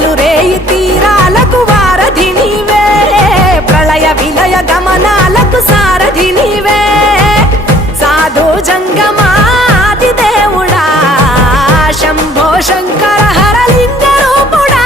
పగలు రేయి తీరాలకు వారధి నీవే, ప్రళయ విలయ గమనాలకు సారథి నీవే, సాధు జంగమాది దేవుడా శంభో శంకర హరలింగ రూపుడా.